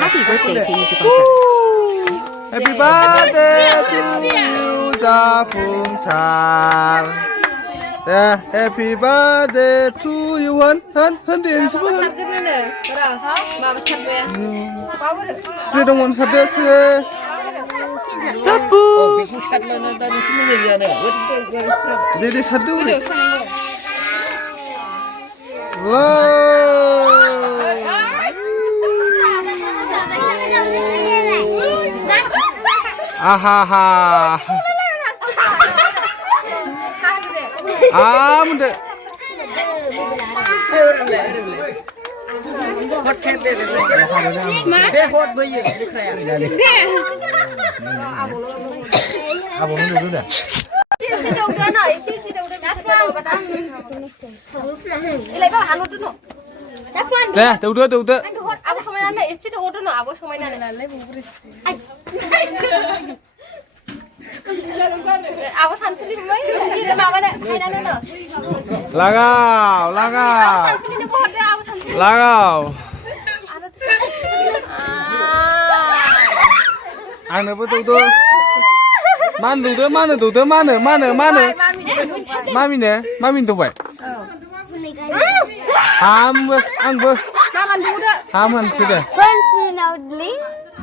Happy birthday to you, japungsar. Happy birthday to you, japungsar. Happy birthday to you. Din sebut. Spray dong satu se. Tapu. Dede satu. Ahaha. Mende. Abang dulu dah. Tuh. Aku semuanya isi tuh udah no, aku semuanya nih. Aku sansuli mai, ini mama nih, mainan no. Lagau. Sansuli nih buat dia, aku sansuli. Lagau. Anu betul tuh. Mana tuh? Mami tuh baik. Angbe. Mama dulu. Aman sudah. Fancy noodling.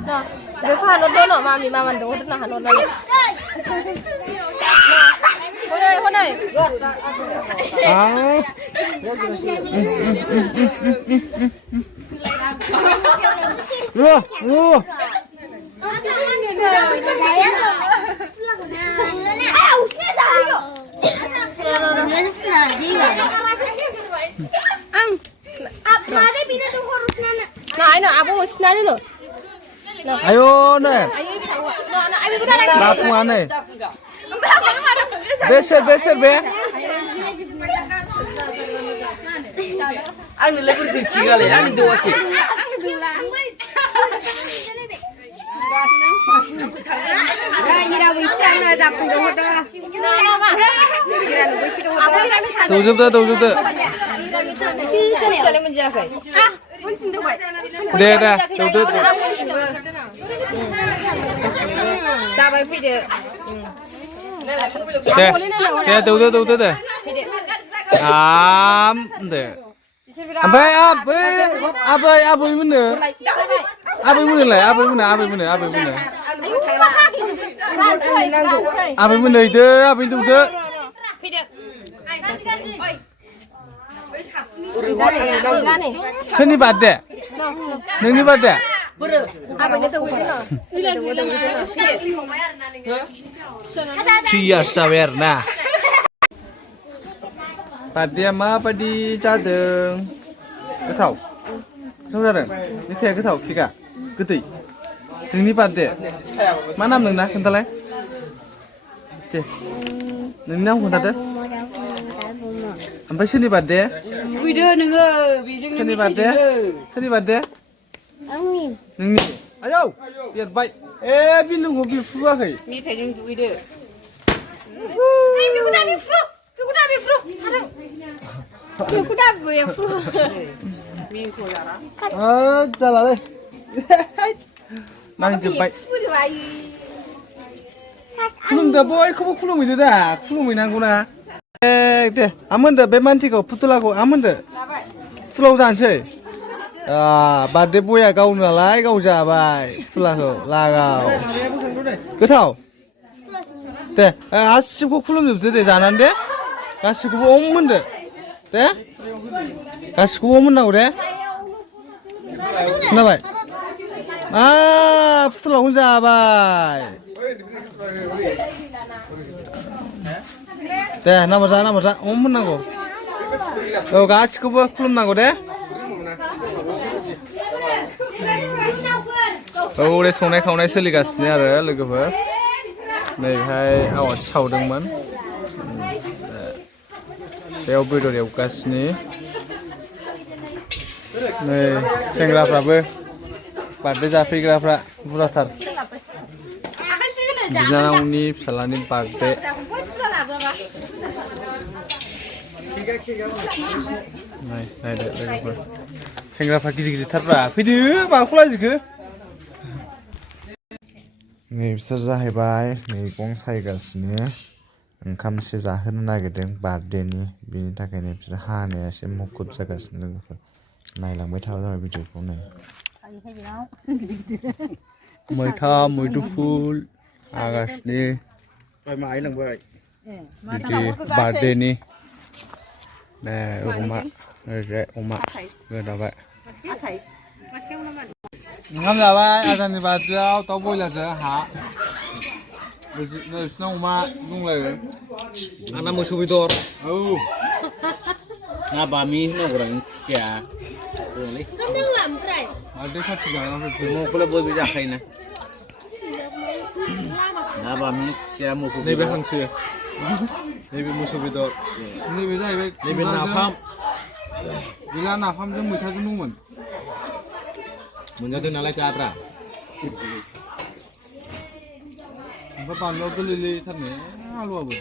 No, dia kan hanut no, mami mama dulu nah hanut no. Honai. Nah, ini abu senani lo. Ayo nih. Laku aneh. Beser be. Anu lebih tinggal ya, anu dua sih. Tujuh tuh. Deh. Tuh. Deh. Apa mana? Apa mana itu? Seni bade. Nini bade. Cia sawerna. Bade ma badi jadeng. Goथाव जादों मेथाइया गोथाव थिगा गोदै नोंनि birthday मा नाम नोंना खोन्थालाय दे नोंनि नाम खोन्थादो ओमफ्राय सोरनि बार्थडे फैदो नोङो बेजों सोरनि बार्थडे नोंनि आयौ देरबाय बिलुंखौ बिफुवाखै मेथाइजों दुगैदो जालालै नांजोब्बाय खुलुमदो बयखौबो खुलुमहैदो दा खुलुमहैनांगौना दे आमोनदो बे मानसिखौ फुथुलाखौ आमोनदो फुथुलाव जानोसै बार्थडे बया गावनो नालाय गाव जाबाय फुथुलाखौ लागाव गोथाव दे गासिबखौ खुलुमजोबदो दे जानानै दे गासिखौबो अम मोनदो दे गासिखौबो अम मोननांगौ दे खोनाबाय फुथुलाखौनो जाबाय दे नाम्बार जा अम मोननांगौ औ गासिखौबो खुलुमनांगौ दे औ दे संनाय खावनाय सोलिगासिनो आरो लोगोफोर नैहाय आवाथि सावदोंमोन बेयाव बेदर एवगासिनो नै सेंग्राफ्राबो बार्थडे जाफैग्राफ्रा बुरजाथार बिनानावनि फिसालानि बार्थडे नायदो लोगोफोर सेंग्राफ्रा गिदिर गिदिरथारब्रा फैदो माखौ लाजिखो नै बिसोर जाहैबाय मैगं सायगासिनो ओंखामसो जाहोनो नागिरदों बार्थडेनि बेनि थाखायनो बिसोर हानाया एसे मुखुब जागासिनो लोगोफोर नायलांबाय थाबा जाबाय भिडिअखौ नै मैथा मैदुफुल हागासिनो बिदि बार्थडेनि नै अमा ओरैजाय अमा गोदाबाय ओंखाम जाबाय आदानि बार्थडेआव दाउ बयलारजों हा नोंसिनाव अमा दंलायो आंना मोसौ बेदर औ ना बामि होनांगौ नों खुसिया दंलै बार्थडे पार्टि जाना फैदो अमाखौलाय बयबो जाखायोना ना बामि खुसिया मोसौ नैबे हांसो नैबे मोसौ बेदर नैबे जाहैबाय नैबे नाफाम गैला नाफामजों मैथाजों दंमोन मोनजादों नालाय जाब्रा ओमफ्राय बानलुआ गोरलैथारनो आलुआबो